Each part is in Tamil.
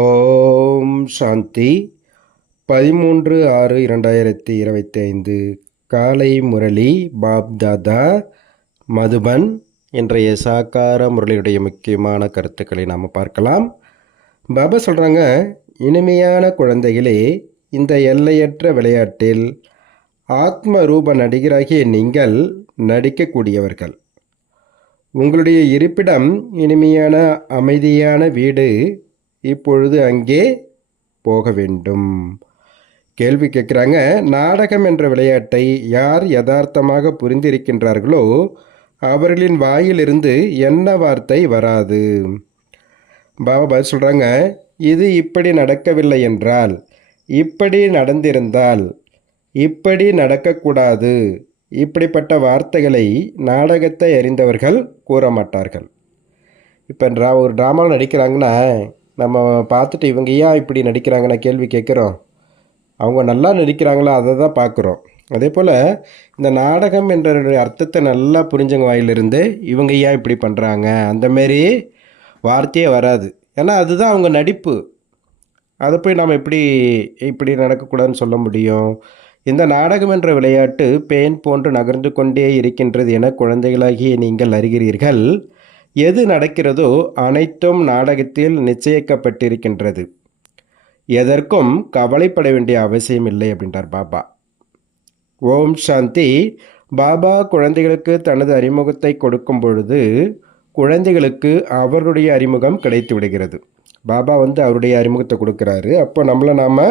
ஓம் சாந்தி. 13/6/2025 காலை முரளி பாப் தாதா மதுபன். இன்றைய சாக்கார முரளியுடைய முக்கியமான கருத்துக்களை நாம் பார்க்கலாம். பாபா சொல்கிறாங்க, இனிமையான குழந்தைகளே, இந்த எல்லையற்ற விளையாட்டில் ஆத்ம ரூப நடிகராகிய நீங்கள் நடிக்கக்கூடியவர்கள். உங்களுடைய இருப்பிடம் இனிமையான அமைதியான வீடு. இப்பொழுது அங்கே போக வேண்டும். கேள்வி கேட்குறாங்க, நாடகம் என்ற விளையாட்டை யார் யதார்த்தமாக புரிந்திருக்கின்றார்களோ அவர்களின் வாயிலிருந்து என்ன வார்த்தை வராது. பாபா சொல்கிறாங்க, இது இப்படி நடக்கவில்லை என்றால், இப்படி நடந்திருந்தால், இப்படி நடக்கக்கூடாது, இப்படிப்பட்ட வார்த்தைகளை நாடகத்தை அறிந்தவர்கள் கூற மாட்டார்கள். இப்போ ஒரு ட்ராமாவில் நடிக்கிறாங்கன்னா நம்ம பார்த்துட்டு இவங்க ஏன் இப்படி நடிக்கிறாங்கன்னு கேள்வி கேட்குறோம். அவங்க நல்லா நடிக்கிறாங்களா அதை தான் பார்க்குறோம். அதே போல் இந்த நாடகம் என்ற அர்த்தத்தை நல்லா புரிஞ்சவங்க வாயிலிருந்து இவங்க ஏன் இப்படி பண்ணுறாங்க அந்தமாரி வார்த்தையே வராது. ஏன்னா அதுதான் அவங்க நடிப்பு. அதை போய் நாம் இப்படி நடக்கக்கூடாதுன்னு சொல்ல முடியும். இந்த நாடகம் என்ற விளையாட்டு பேன் போன்று நகர்ந்து கொண்டே இருக்கின்றது என குழந்தைகளாகிய நீங்கள் அறிகிறீர்கள். எது நடக்கிறதோ அனைத்தும் நாடகத்தில் நிச்சயிக்கப்பட்டிருக்கின்றது. எதற்கும் கவலைப்பட வேண்டிய அவசியம் இல்லை அப்படின்றார் பாபா. ஓம் சாந்தி. பாபா குழந்தைகளுக்கு தனது அறிமுகத்தை கொடுக்கும் பொழுது குழந்தைகளுக்கு அவருடைய அறிமுகம் கிடைத்து விடுகிறது. பாபா அவருடைய அறிமுகத்தை கொடுக்குறாரு. அப்போ நம்மளை நாம்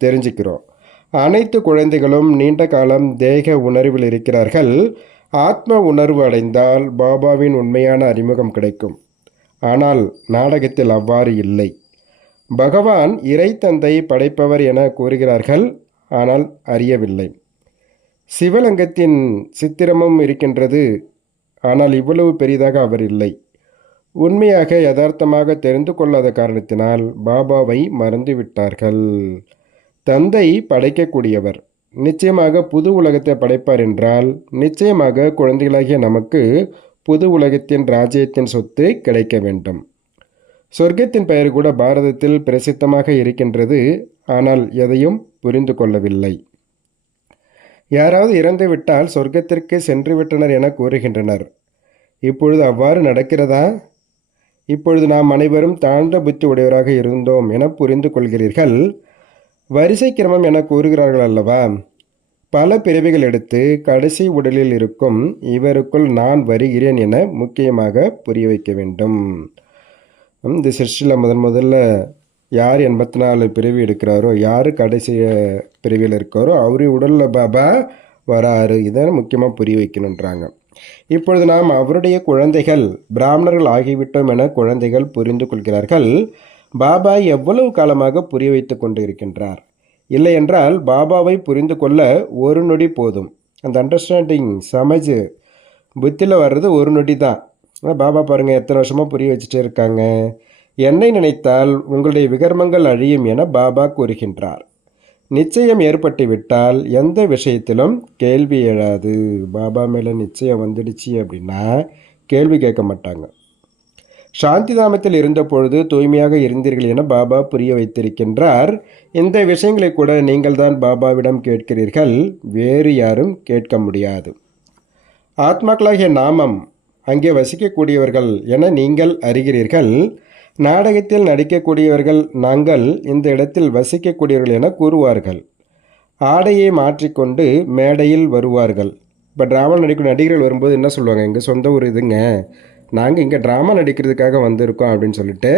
தெரிஞ்சுக்கிறோம். அனைத்து குழந்தைகளும் நீண்ட காலம் தேக உணர்வில் இருக்கிறார்கள். ஆத்ம உணர்வு அடைந்தால் பாபாவின் உண்மையான அறிமுகம் கிடைக்கும். ஆனால் நாடகத்தில் அவ்வாறு இல்லை. பகவான் இறை தந்தை படைப்பவர் என கூறுகிறார்கள், ஆனால் அறியவில்லை. சிவலிங்கத்தின் சித்திரமும் இருக்கின்றது, ஆனால் இவ்வளவு பெரிதாக அவர் இல்லை. உண்மையாக யதார்த்தமாக தெரிந்து கொள்ளாத காரணத்தினால் பாபாவை மறந்துவிட்டார்கள். தந்தை படைக்கக்கூடியவர். நிச்சயமாக புது உலகத்தை படைப்பார் என்றால் நிச்சயமாக குழந்தைகளாகிய நமக்கு புது உலகத்தின் ராஜ்யத்தின் சொத்து கிடைக்க வேண்டும். சொர்க்கத்தின் பெயர் கூட பாரதத்தில் பிரசித்தமாக இருக்கின்றது, ஆனால் எதையும் புரிந்து கொள்ளவில்லை. யாராவது இறந்துவிட்டால் சொர்க்கத்திற்கு சென்று விட்டனர் என கூறுகின்றனர். இப்பொழுது அவ்வாறு நடக்கிறதா? இப்பொழுது நாம் அனைவரும் தாழ்ந்த புத்தி உடையவராக இருந்தோம் என புரிந்து கொள்கிறீர்கள். வரிசை கிரமம் என கூறுகிறார்கள் அல்லவா? பல பிறவிகள் எடுத்து கடைசி உடலில் இருக்கும் இவருக்குள் நான் வருகிறேன் என முக்கியமாக புரிய வைக்க வேண்டும். இந்த சிருஷ்டியில் முதல்ல யார் 84 பிறவி எடுக்கிறாரோ, யார் கடைசி பிறவியில் இருக்காரோ அவருடைய உடலில் பாபா வராரு. இதை முக்கியமாக புரிய வைக்கணுன்றாங்க. இப்பொழுது நாம் அவருடைய குழந்தைகள், பிராமணர்கள் ஆகிவிட்டோம் என குழந்தைகள் புரிந்து கொள்கிறார்கள். பாபா எவ்வளவு காலமாக புரிய வைத்து கொண்டு இருக்கின்றார். இல்லை என்றால் பாபாவை புரிந்து கொள்ள ஒரு நொடி போதும். அந்த அண்டர்ஸ்டாண்டிங் சமஜ் புத்தியில் வர்றது ஒரு நொடி தான். பாபா பாருங்கள் எத்தனை வருஷமாக புரிய வச்சுட்டே இருக்காங்க. என்னை நினைத்தால் உங்களுடைய விகர்மங்கள் அழியும் என பாபா கூறுகின்றார். நிச்சயம் ஏற்பட்டு விட்டால் எந்த விஷயத்திலும் கேள்வி எழாது. பாபா மேலே நிச்சயம் வந்துடுச்சு அப்படின்னா கேள்வி கேட்க மாட்டாங்க. சாந்தி தாமத்தில் இருந்த பொழுது தூய்மையாக இருந்தீர்கள் என பாபா புரிய வைத்திருக்கின்றார். இந்த விஷயங்களை கூட நீங்கள் தான் பாபாவிடம் கேட்கிறீர்கள், வேறு யாரும் கேட்க முடியாது. ஆத்மாக்களாகிய நாமம் அங்கே வசிக்கக்கூடியவர்கள் என நீங்கள் அறிகிறீர்கள். நாடகத்தில் நடிக்கக்கூடியவர்கள் நாங்கள் இந்த இடத்தில் வசிக்கக்கூடியவர்கள் என கூறுவார்கள். ஆடையை மாற்றிக்கொண்டு மேடையில் வருவார்கள். இப்போ ட்ராமா நடிக்கும் நடிகர்கள் வரும்போது என்ன சொல்லுவாங்க, எங்கள் சொந்த ஊர் இதுங்க, நாங்கள் இங்கே ட்ராமா நடிக்கிறதுக்காக வந்திருக்கோம் அப்படின்னு சொல்லிட்டு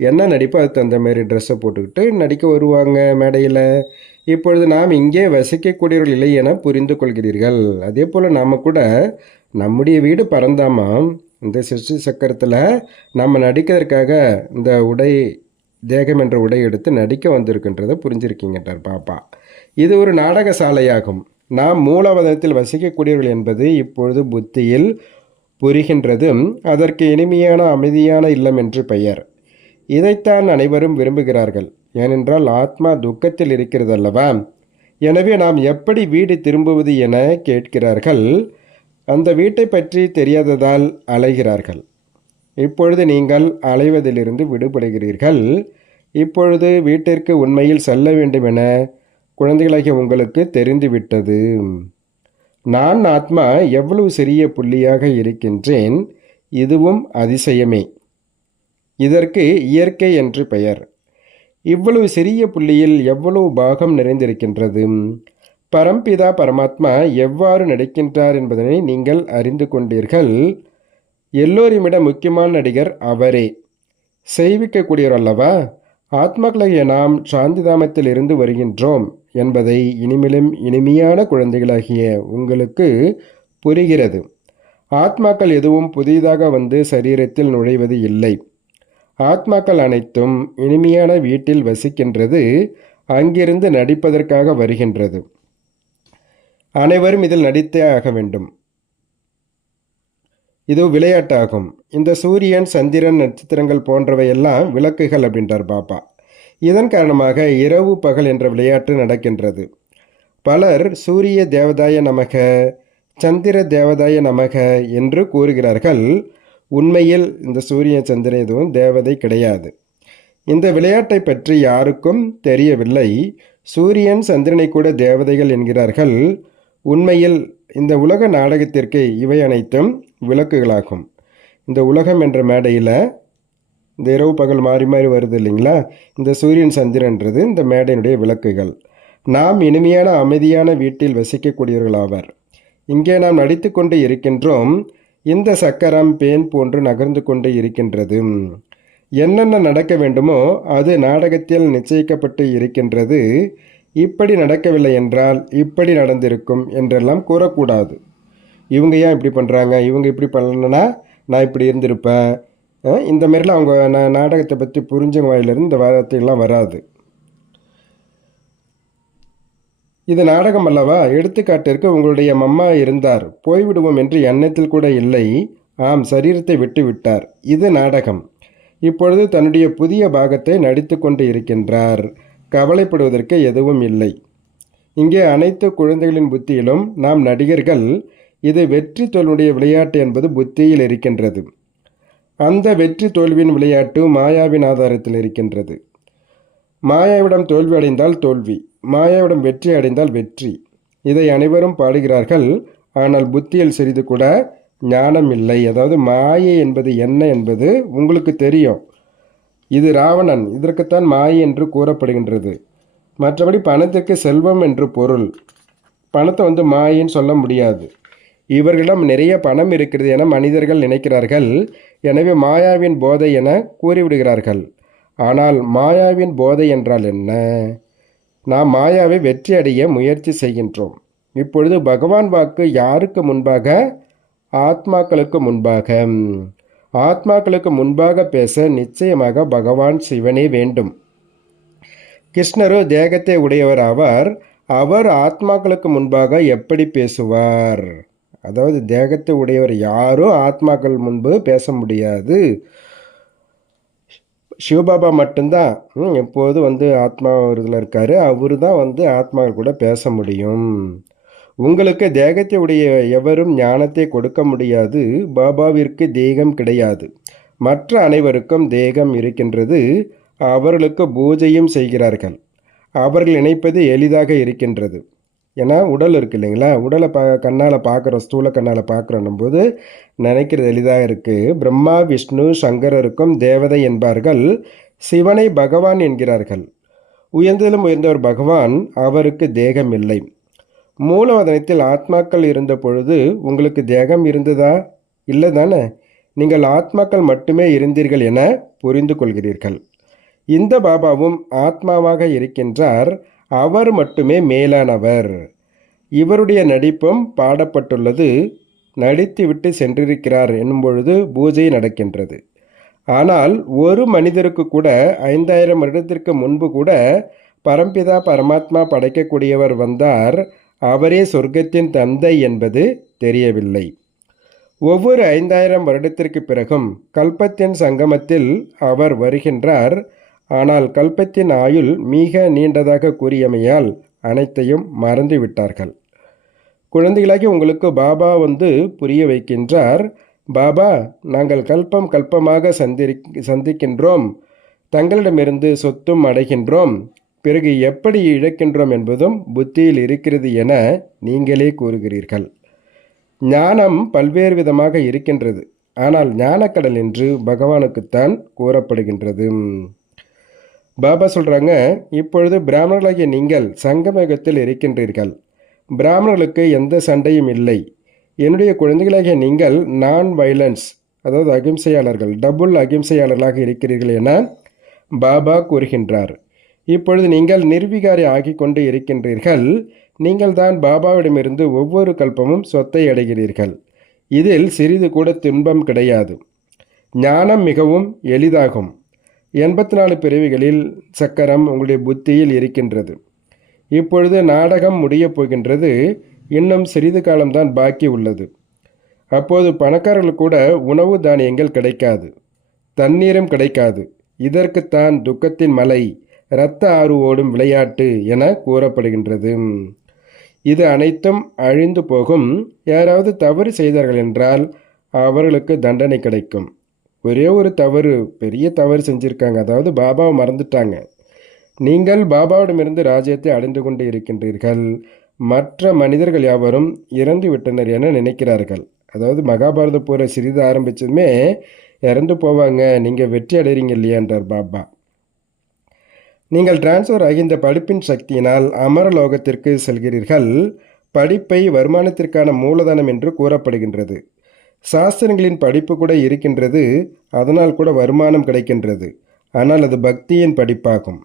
என்ன நடிப்போ அது தகுந்த மாரி ட்ரெஸ்ஸை போட்டுக்கிட்டு நடிக்க வருவாங்க மேடையில். இப்பொழுது நாம் இங்கே வசிக்கக்கூடியவர்கள் இல்லை என புரிந்து கொள்கிறீர்கள். அதே போல் நாம் கூட நம்முடைய வீடு பரந்தாமாம். இந்த சிருஷ்டி சக்கரத்தில் நம்ம நடிக்கிறதுக்காக இந்த தேகம் என்ற உடை எடுத்து நடிக்க வந்திருக்கின்றதை புரிஞ்சிருக்கீங்கட்டார் பாப்பா. இது ஒரு நாடக சாலையாகும். நாம் மூலவதத்தில் வசிக்கக்கூடியவர்கள் என்பது இப்பொழுது புத்தியில் புரிகின்றது. அதற்கு இனிமையான அமைதியான இல்லம் என்று பெயர். இதைத்தான் அனைவரும் விரும்புகிறார்கள். ஏனென்றால் ஆத்மா துக்கத்தில் இருக்கிறது அல்லவா? எனவே நாம் எப்படி வீடு திரும்புவது என கேட்கிறார்கள். அந்த வீட்டை பற்றி தெரியாததால் அலைகிறார்கள். இப்பொழுது நீங்கள் அலைவதிலிருந்து விடுபடுகிறீர்கள். இப்பொழுது வீட்டிற்கு உண்மையில் செல்ல வேண்டும் என குழந்தைகளாகிய உங்களுக்கு தெரிந்துவிட்டது. நான் ஆத்மா எவ்வளவு சிறிய புள்ளியாக இருக்கின்றேன், இதுவும் அதிசயமே. இதற்கு இயற்கை என்று பெயர். இவ்வளவு சிறிய புள்ளியில் எவ்வளவு பாகம் நிறைந்திருக்கின்றது. பரம்பிதா பரமாத்மா எவ்வாறு நடக்கின்றார் என்பதனை நீங்கள் அறிந்து கொண்டீர்கள். எல்லோரையுமிட முக்கியமான நடிகர் அவரே. செய்விக்கக்கூடியவர் அல்லவா? ஆத்மாக்களாகிய நாம் சாந்திதாமத்தில் இருந்து வருகின்றோம் என்பதை இனிமேலும் இனிமையான குழந்தைகளாகிய உங்களுக்கு புரிகிறது. ஆத்மாக்கள் எதுவும் புதிதாக வந்து சரீரத்தில் நுழைவது இல்லை. ஆத்மாக்கள் அனைத்தும் இனிமையான வீட்டில் வசிக்கின்றது, அங்கிருந்து நடிப்பதற்காக வருகின்றது. அனைவரும் இதில் நடித்தே ஆக வேண்டும். இது விளையாட்டாகும். இந்த சூரியன், சந்திரன், நட்சத்திரங்கள் போன்றவையெல்லாம் விளக்குகள் அப்படின்றார் பாபா. இதன் காரணமாக இரவு பகல் என்ற விளையாட்டு நடக்கின்றது. பலர் சூரிய தேவதாய நமக, சந்திர தேவதாய நமக என்று கூறுகிறார்கள். உண்மையில் இந்த சூரிய சந்திரன் எதுவும் தேவதை கிடையாது. இந்த விளையாட்டை பற்றி யாருக்கும் தெரியவில்லை. சூரியன் சந்திரனை கூட தேவதைகள் என்கிறார்கள். உண்மையில் இந்த உலக நாடகத்திற்கு இவை அனைத்தும் விளக்குகளாகும். இந்த உலகம் என்ற மேடையில் இந்த இரவு பகல் மாறி மாறி வருது இல்லைங்களா, இந்த சூரியன் சந்திரன்றது இந்த மேடையினுடைய விளக்குகள். நாம் இனிமையான அமைதியான வீட்டில் வசிக்கக்கூடியவர்களாவர். இங்கே நாம் நடித்து கொண்டு இருக்கின்றோம். இந்த சக்கரம் பேன் போன்று நகர்ந்து கொண்டு இருக்கின்றது. என்னென்ன நடக்க வேண்டுமோ அது நாடகத்தில் நிச்சயிக்கப்பட்டு இருக்கின்றது. இப்படி நடக்கவில்லை என்றால் இப்படி நடந்திருக்கும் என்றெல்லாம் கூறக்கூடாது. இவங்க ஏன் இப்படி பண்ணுறாங்க, இவங்க இப்படி பண்ணலன்னா நான் இப்படி இருந்திருப்பேன், இந்த மாதிரிலாம் அவங்க நாடகத்தை பற்றி புரிஞ்சவங்க வாயிலிருந்து இந்த வார்த்தைகள்லாம் வராது. இது நாடகம் அல்லவா? எடுத்துக்காட்டிற்கு உங்களுடைய மம்மா இருந்தார், போய்விடுவோம் என்று எண்ணத்தில் கூட இல்லை. ஆம், சரீரத்தை விட்டு விட்டார். இது நாடகம். இப்பொழுது தன்னுடைய புதிய பாகத்தை நடித்து கொண்டு இருக்கின்றார். கவலைப்படுவதற்கு எதுவும் இல்லை. இங்கே அனைத்து குழந்தைகளின் புத்தியிலும் நாம் நடிகர்கள். இது வெற்றி தோல்வியுடைய விளையாட்டு என்பது புத்தியில் இருக்கின்றது. அந்த வெற்றி தோல்வியின் விளையாட்டு மாயாவின் ஆதாரத்தில் இருக்கின்றது. மாயாவிடம் தோல்வி அடைந்தால் தோல்வி, மாயாவிடம் வெற்றி அடைந்தால் வெற்றி. இதை அனைவரும் பாடுகிறார்கள். ஆனால் புத்தியில் சிறிது கூட ஞானம் இல்லை. அதாவது மாயை என்பது என்ன என்பது உங்களுக்கு தெரியும். இது ராவணன், இதற்குத்தான் மாயை என்று கூறப்படுகின்றது. மற்றபடி பணத்திற்கு செல்வம் என்று பொருள். பணத்தை மாயின்னு சொல்ல முடியாது. இவர்களிடம் நிறைய பணம் இருக்கிறது என மனிதர்கள் நினைக்கிறார்கள். எனவே மாயாவின் போதை என கூறிவிடுகிறார்கள். ஆனால் மாயாவின் போதை என்றால் என்ன? நாம் மாயாவை வெற்றி அடைய முயற்சி செய்கின்றோம். இப்பொழுது பகவான் வாக்கு யாருக்கு முன்பாக? ஆத்மாக்களுக்கு முன்பாக. ஆத்மாக்களுக்கு முன்பாக பேச நிச்சயமாக பகவான் சிவனே வேண்டும். கிருஷ்ணரோ தேகத்தை உடையவர் ஆவார். அவர் ஆத்மாக்களுக்கு முன்பாக எப்படி பேசுவார்? அதாவது தேகத்தை உடையவர் யாரும் ஆத்மாக்கள் முன்பு பேச முடியாது. சிவபாபா மட்டும்தான் எப்போது ஆத்மா இதில் இருக்கார். அவரு தான் ஆத்மாக்கள் கூட பேச முடியும். உங்களுக்கு தேகத்தை உடைய எவரும் ஞானத்தை கொடுக்க முடியாது. பாபாவிற்கு தேகம் கிடையாது. மற்ற அனைவருக்கும் தேகம் இருக்கின்றது. அவர்களுக்கு பூஜையும் செய்கிறார்கள். அவர்கள் நினைப்பது எளிதாக இருக்கின்றது. ஏன்னா உடல் இருக்கு இல்லைங்களா, உடலை கண்ணால் பார்க்குறோம், ஸ்தூல கண்ணால் பார்க்குறோன்னும் போது நினைக்கிறது எளிதாக இருக்குது. பிரம்மா விஷ்ணு சங்கரருக்கும் தேவதை என்பார்கள். சிவனை பகவான் என்கிறார்கள். உயர்ந்ததிலும் உயர்ந்தவர் பகவான். அவருக்கு தேகம் இல்லை. மூலவதனத்தில் ஆத்மாக்கள் இருந்த பொழுது உங்களுக்கு தேகம் இருந்ததா? இல்லை தானே? நீங்கள் ஆத்மாக்கள் மட்டுமே இருந்தீர்கள் என புரிந்து கொள்கிறீர்கள். இந்த பாபாவும் ஆத்மாவாக இருக்கின்றார். அவர் மட்டுமே மேலானவர். இவருடைய நடிப்பும் பாடப்பட்டுள்ளது. நடித்துவிட்டு சென்றிருக்கிறார் என்னும் பொழுது பூஜை நடக்கின்றது. ஆனால் ஒரு மனிதருக்கு கூட 5000 வருடத்திற்கு முன்பு கூட பரம்பிதா பரமாத்மா படைக்கக்கூடியவர் வந்தார். அவரே சொர்க்கத்தின் தந்தை என்பது தெரியவில்லை. ஒவ்வொரு 5000 வருடத்திற்கு பிறகும் கல்பத்தின் சங்கமத்தில் அவர் வருகின்றார். ஆனால் கல்பத்தின் ஆயுள் மிக நீண்டதாக கூறியமையால் அனைத்தையும் மறந்துவிட்டார்கள். குழந்தைகளாகி உங்களுக்கு பாபா புரிய வைக்கின்றார். பாபா, நாங்கள் கல்பமாக சந்திக்கின்றோம். தங்களிடமிருந்து சொத்தும் அடைகின்றோம், பிறகு எப்படி இழக்கின்றோம் என்பதும் புத்தியில் இருக்கிறது என நீங்களே கூறுகிறீர்கள். ஞானம் பல்வேறு விதமாக இருக்கின்றது. ஆனால் ஞானக்கடல் என்று பகவானுக்குத்தான் கூறப்படுகின்றது. பாபா சொல்கிறாங்க, இப்பொழுது பிராமணர்களாகிய நீங்கள் சங்கமயுகத்தில் இருக்கின்றீர்கள். பிராமணர்களுக்கு எந்த சண்டையும் இல்லை. என்னுடைய குழந்தைகளாகிய நீங்கள் நான் வைலன்ஸ், அதாவது அகிம்சையாளர்கள், டபுள் அகிம்சையாளர்களாக இருக்கிறீர்கள் என பாபா கூறுகின்றார். இப்பொழுது நீங்கள் நிர்விகாரி ஆகி கொண்டு இருக்கின்றீர்கள். நீங்கள் தான் பாபாவிடமிருந்து ஒவ்வொரு கல்பமும் சொத்தை அடைகிறீர்கள். இதில் சிறிது கூட துன்பம் கிடையாது. ஞானம் மிகவும் எளிதாகும். 84 பிறவிகளில் சக்கரம் உங்களுடைய புத்தியில் இருக்கின்றது. இப்பொழுது நாடகம் முடியப் போகின்றது. இன்னும் சிறிது காலம்தான் பாக்கி உள்ளது. அப்போது பணக்காரர்கள் கூட உணவு தானியங்கள் கிடைக்காது, தண்ணீரும் கிடைக்காது. இதற்குத்தான் துக்கத்தின் மலை, இரத்த ஆறு ஓடும் விளையாட்டு என கூறப்படுகின்றது. இது அனைத்தும் அழிந்து போகும். யாராவது தவறு செய்தார்கள் என்றால் அவர்களுக்கு தண்டனை கிடைக்கும். ஒரே ஒரு தவறு, பெரிய தவறு செஞ்சுருக்காங்க, அதாவது பாபாவை மறந்துட்டாங்க. நீங்கள் பாபாவிடமிருந்து ராஜ்யத்தை அடைந்து கொண்டு இருக்கின்றீர்கள். மற்ற மனிதர்கள் யாவரும் இறந்து விட்டனர் என நினைக்கிறார்கள். அதாவது மகாபாரத போரை சிறிது ஆரம்பித்ததுமே இறந்து போவாங்க, நீங்கள் வெற்றி அடைகிறீங்க இல்லையா என்றார் பாபா. நீங்கள் டிரான்ஸ்ஃபர் ஆகின்ற படிப்பின் சக்தியினால் அமரலோகத்திற்கு செல்கிறீர்கள். படிப்பை வருமானத்திற்கான மூலதனம் என்று கூறப்படுகின்றது. சாஸ்திரங்களின் படிப்பு கூட இருக்கின்றது, அதனால் கூட வருமானம் கிடைக்கின்றது. ஆனால் அது பக்தியின் படிப்பாகும்.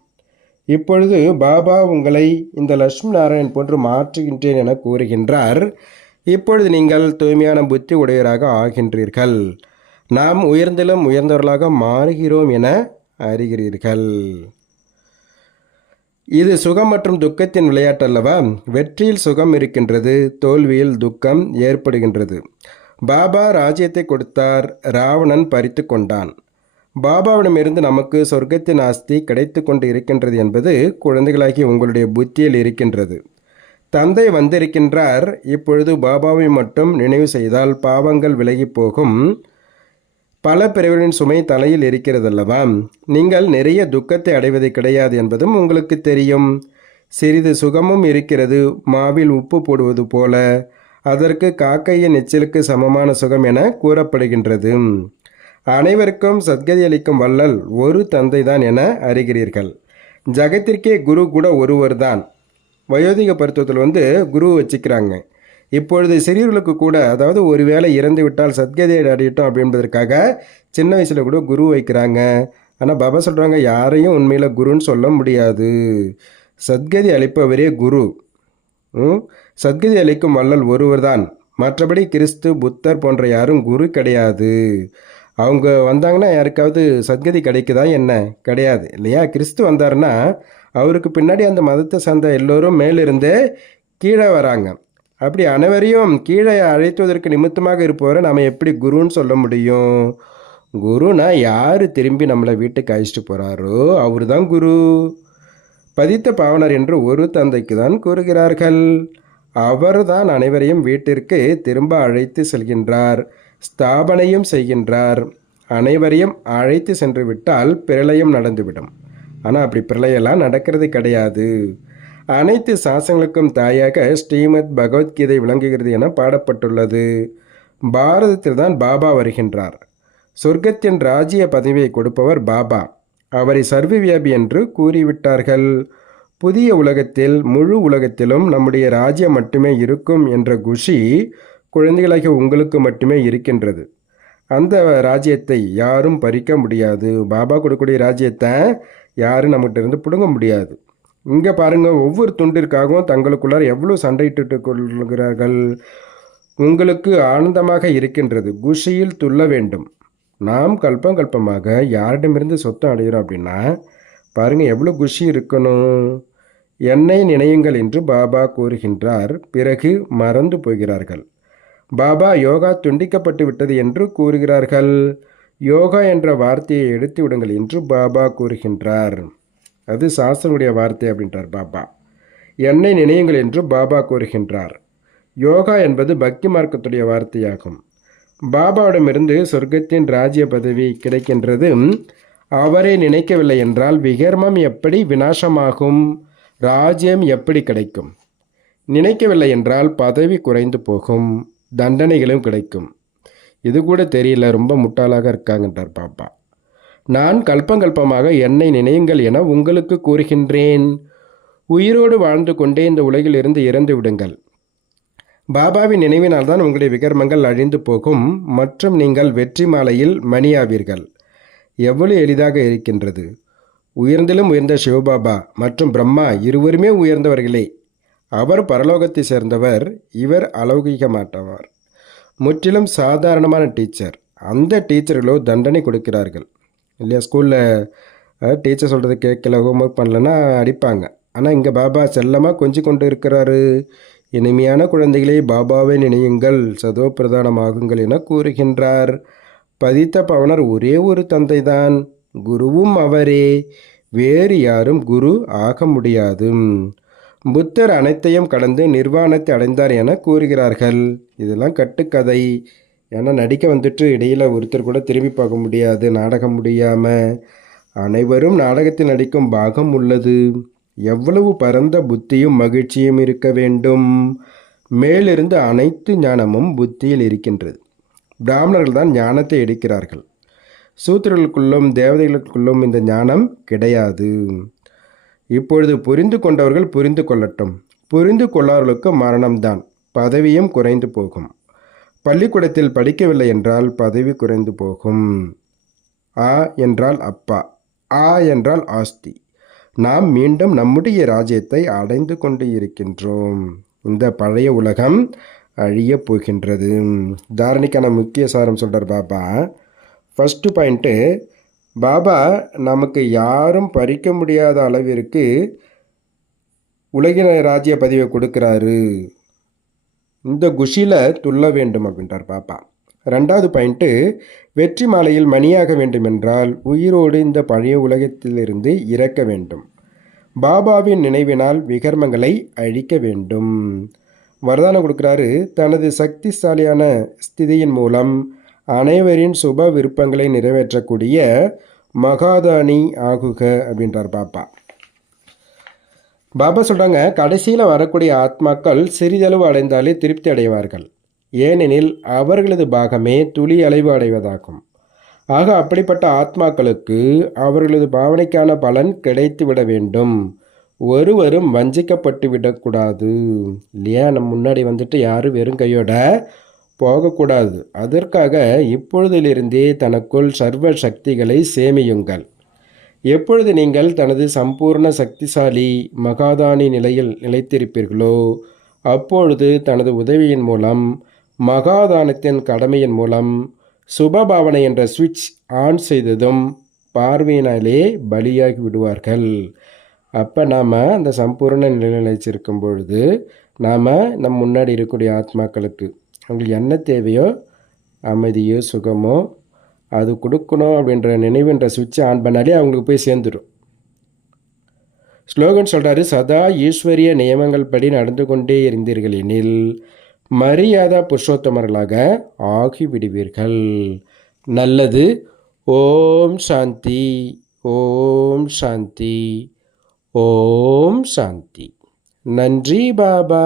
இப்பொழுது பாபா உங்களை இந்த லட்சுமி நாராயணன் போன்று மாற்றுகின்றேன் என கூறுகின்றார். இப்பொழுது நீங்கள் தூய்மையான புத்தி உடையவராக ஆகின்றீர்கள். நாம் உயர்ந்திலும் உயர்ந்தவர்களாக மாறுகிறோம் என அறிகிறீர்கள். இது சுகம் மற்றும் துக்கத்தின் விளையாட்டல்லவா? வெற்றியில் சுகம் இருக்கின்றது, தோல்வியில் துக்கம் ஏற்படுகின்றது. பாபா ராஜ்யத்தை கொடுத்தார், ராவணன் பறித்து கொண்டான். பாபாவிடமிருந்து நமக்கு சொர்க்கத்தின் ஆஸ்தி கிடைத்து கொண்டு இருக்கின்றது என்பது குழந்தைகளாகி உங்களுடைய புத்தியில் இருக்கின்றது. தந்தை வந்திருக்கின்றார். இப்பொழுது பாபாவை மட்டும் நினைவு செய்தால் பாவங்கள் விலகி போகும். பல பிரிவுகளின் சுமை தலையில் இருக்கிறதல்லவா? நீங்கள் நிறைய துக்கத்தை அடைவது கிடையாது என்பதும் உங்களுக்கு தெரியும். சிறிது சுகமும் இருக்கிறது, மாவில் உப்பு போடுவது போல. அதற்கு காக்கையின் எச்சிலுக்கு சமமான சுகம் என கூறப்படுகின்றது. அனைவருக்கும் சத்கதி அளிக்கும் வள்ளல் ஒரு தந்தை தான் என அறிகிறீர்கள். ஜகத்திற்கே குரு கூட ஒருவர் தான். வயோதிக பருவத்தில் குரு வச்சுக்கிறாங்க. இப்பொழுது சிறியவர்களுக்கு கூட, அதாவது ஒரு வேளை இறந்து விட்டால் சத்கதியை அடையட்டும் அப்படின்றதுக்காக சின்ன வயசில் கூட குரு வைக்கிறாங்க. ஆனால் பாபா சொல்கிறாங்க, யாரையும் உண்மையில் குருன்னு சொல்ல முடியாது. சத்கதி அளிப்பவரே குரு. சத்கதி அளிக்கும் வள்ளல் ஒருவர் தான். மற்றபடி கிறிஸ்து, புத்தர் போன்ற யாரும் குரு கிடையாது. அவங்க வந்தாங்கன்னா யாருக்காவது சத்கதி கிடைக்குதா என்ன? கிடையாது இல்லையா? கிறிஸ்து வந்தாருன்னா அவருக்கு பின்னாடி அந்த மதத்தை சார்ந்த எல்லோரும் மேலிருந்தே கீழே வராங்க. அப்படி அனைவரையும் கீழே அழைத்துவதற்கு நிமித்தமாக இருப்பவரை நாம் எப்படி குருன்னு சொல்ல முடியும்? குருனா யார் திரும்பி நம்மளை வீட்டுக்கு அழைச்சிட்டு போகிறாரோ அவர் தான் குரு. பதித்த பாவனர் என்று ஒரு தந்தைக்கு தான் கூறுகிறார்கள். அவர் தான் அனைவரையும் வீட்டிற்கு திரும்ப அழைத்து செல்கின்றார், ஸ்தாபனையும் செய்கின்றார். அனைவரையும் அழைத்து சென்று விட்டால் பிரளயம் நடந்துவிடும். ஆனால் அப்படி பிரளயெல்லாம் நடக்கிறது கிடையாது. அனைத்து சாசங்களுக்கும் தாயாக ஸ்ரீமத் பகவத்கீதை விளங்குகிறது என பாடப்பட்டுள்ளது. பாரதத்தில் தான் பாபா வருகின்றார். சொர்க்கத்தின் ராஜ்ய பதவியை கொடுப்பவர் பாபா. அவரை சர்வவியாபி என்று கூறிவிட்டார்கள். புதிய உலகத்தில், முழு உலகத்திலும் நம்முடைய ராஜ்யம் மட்டுமே இருக்கும் என்ற குஷி குழந்தைகளாகிய உங்களுக்கு மட்டுமே இருக்கின்றது. அந்த ராஜ்யத்தை யாரும் பறிக்க முடியாது. பாபா கொடுக்கக்கூடிய ராஜ்யத்தை யாரும் நம்மகிட்ட இருந்து பிடுங்க முடியாது. இங்கே பாருங்கள், ஒவ்வொரு துண்டிற்காகவும் தங்களுக்குள்ளார் எவ்வளோ சண்டையிட்டு கொள்கிறார்கள். உங்களுக்கு ஆனந்தமாக இருக்கின்றது, குஷியில் துள்ள வேண்டும். நாம் கல்பமாக யாரிடமிருந்து சொத்தம் அடைகிறோம் அப்படின்னா பாருங்கள் எவ்வளோ குஷி இருக்கணும். என்னை நினையுங்கள் என்று பாபா கூறுகின்றார். பிறகு மறந்து போகிறார்கள். பாபா யோகா துண்டிக்கப்பட்டு விட்டது என்று கூறுகிறார்கள். யோகா என்ற வார்த்தையை எடுத்து விடுங்கள் என்று பாபா கூறுகின்றார். அது சாஸ்திரனுடைய வார்த்தை அப்படின்றார் பாபா. என்னை நினையுங்கள் என்று பாபா கூறுகின்றார். யோகா என்பது பக்தி மார்க்கத்துடைய வார்த்தையாகும். பாபாவிடமிருந்து சொர்க்கத்தின் ராஜ்ய பதவி கிடைக்கின்றது. அவரை நினைக்கவில்லை என்றால் விகர்மம் எப்படி விநாசமாகும், ராஜ்யம் எப்படி கிடைக்கும்? நினைக்கவில்லை என்றால் பதவி குறைந்து போகும், தண்டனைகளும் கிடைக்கும். இது கூட தெரியல, ரொம்ப முட்டாளாக இருக்காங்கன்றார் பாபா. நான் கல்பங்கல்பமாக என்னை நினையுங்கள் என உங்களுக்கு கூறுகின்றேன். உயிரோடு வாழ்ந்து கொண்டே இந்த உலகில் இருந்து இறந்து விடுங்கள். பாபாவின் நினைவினால் தான் உங்களுடைய விகர்மங்கள் அழிந்து போகும் மற்றும் நீங்கள் வெற்றி மாலையில் மணியாவீர்கள். எவ்வளவு எளிதாக இருக்கின்றது. உயர்ந்திலும் உயர்ந்த சிவபாபா மற்றும் பிரம்மா இருவருமே உயர்ந்தவர்களே. அவர் பரலோகத்தை சேர்ந்தவர், இவர் அலௌகிக்க மாட்டவர். முற்றிலும் சாதாரணமான டீச்சர். அந்த டீச்சர்களோ தண்டனை கொடுக்கிறார்கள் இல்லையா? ஸ்கூலில் டீச்சர் சொல்கிறது கேட்கல, ஹோம்ஒர்க் பண்ணலன்னா அடிப்பாங்க. ஆனால் இங்கே பாபா செல்லமாக கொஞ்சம் கொண்டு இருக்கிறாரு. இனிமையான குழந்தைகளே, பாபாவை நினையுங்கள், சதோ பிரதானமாகுங்கள் என கூறுகின்றார். பதித்த பவனர் ஒரே ஒரு தந்தை தான், குருவும் அவரே, வேறு யாரும் குரு ஆக முடியாது. புத்தர் அனைத்தையும் கடந்து நிர்வாணத்தை அடைந்தார் என கூறுகிறார்கள். இதெல்லாம் கட்டுக்கதை. ஏன்னா நடிக்க வந்துட்டு இடையில் ஒருத்தர் கூட திரும்பி பார்க்க முடியாது, நாடகம் முடியாமல். அனைவரும் நாடகத்தில் நடிக்கும் பாகம் உள்ளது. எவ்வளவு பரந்த புத்தியும் மகிழ்ச்சியும் இருக்க வேண்டும். மேலிருந்து அனைத்து ஞானமும் புத்தியில் இருக்கின்றது. பிராமணர்கள் தான் ஞானத்தை எடுக்கிறார்கள். சூத்திரர்களுக்குள்ளும் தேவதைகளுக்குள்ளும் இந்த ஞானம் கிடையாது. இப்பொழுது புரிந்து கொண்டவர்கள் புரிந்து கொள்ளட்டும். புரிந்து கொள்ளாதவர்களுக்கு மரணம்தான், பதவியும் குறைந்து போகும். பள்ளிக்கூடத்தில் படிக்கவில்லை என்றால் பதவி குறைந்து போகும். ஆ என்றால் அப்பா, ஆ என்றால் ஆஸ்தி. நாம் மீண்டும் நம்முடைய ராஜ்யத்தை அடைந்து கொண்டு இருக்கின்றோம். இந்த பழைய உலகம் அழியப் போகின்றது. தாரணிக்கான முக்கிய சாரம் சொல்கிறார் பாபா. ஃபஸ்ட்டு பாயிண்ட்டு, பாபா நமக்கு யாரும் பறிக்க முடியாத அளவிற்கு உலகின ராஜ்ய பதிவை கொடுக்குறாரு. இந்த குஷியில் துள்ள வேண்டும் அப்படின்றார் பாபா. ரெண்டாவது பாயிண்ட்டு, வெற்றி மாலையில் மணியாக வேண்டுமென்றால் உயிரோடு இந்த பழைய உலகத்திலிருந்து இறக்க வேண்டும். பாபாவின் நினைவினால் விகர்மங்களை அழிக்க வேண்டும். வரதானம் கொடுக்குறாரு. தனது சக்திசாலியான ஸ்திதியின் மூலம் அனைவரின் சுப விருப்பங்களை நிறைவேற்றக்கூடிய மகாதானி ஆகுக அப்படின்றார் பாபா. பாபா சொல்கிறாங்க, கடைசியில் வரக்கூடிய ஆத்மாக்கள் சிறிதளவு அடைந்தாலே திருப்தி அடைவார்கள். ஏனெனில் அவர்களது பாகமே துளி அளவு அடைவதாகும். ஆக அப்படிப்பட்ட ஆத்மாக்களுக்கு அவர்களது பாவனைக்கான பலன் கிடைத்து விட வேண்டும். ஒருவரும் வஞ்சிக்கப்பட்டு விடக்கூடாது இல்லையா? நம்ம முன்னாடி வந்துட்டு யாரும் வெறும் கையோட போகக்கூடாது. அதற்காக இப்பொழுதிலிருந்தே தனக்குள் சர்வ சக்திகளை சேமியுங்கள். எப்பொழுது நீங்கள் தனது சம்பூர்ண சக்திசாலி மகாதானி நிலையில் நிலைத்திருப்பீர்களோ அப்பொழுது தனது உதவியின் மூலம், மகாதானத்தின் கடமையின் மூலம் சுபபாவனை என்ற சுவிட்ச் ஆன் செய்ததும் பார்வையினாலே பலியாகி விடுவார்கள். அப்போ நாம் அந்த சம்பூர்ண நிலையில் நிலைச்சிருக்கும் பொழுது நாம் நம் முன்னாடி இருக்கக்கூடிய ஆத்மாக்களுக்கு அவங்களுக்கு என்ன தேவையோ, அமைதியோ சுகமோ அது கொடுக்கணும் அப்படின்ற நினைவுன்ற சுவிட்சை ஆன் பண்ணாலே அவங்களுக்கு போய் சேர்ந்துடும். ஸ்லோகன் சொல்கிறாரு, சதா ஈஸ்வரிய நியமங்கள் படி நடந்து கொண்டே இருந்தீர்கள் எனில் மரியாதா புருஷோத்தமர்களாக ஆகிவிடுவீர்கள். நல்லது. ஓம் சாந்தி, ஓம் சாந்தி, ஓம் சாந்தி. நன்றி பாபா.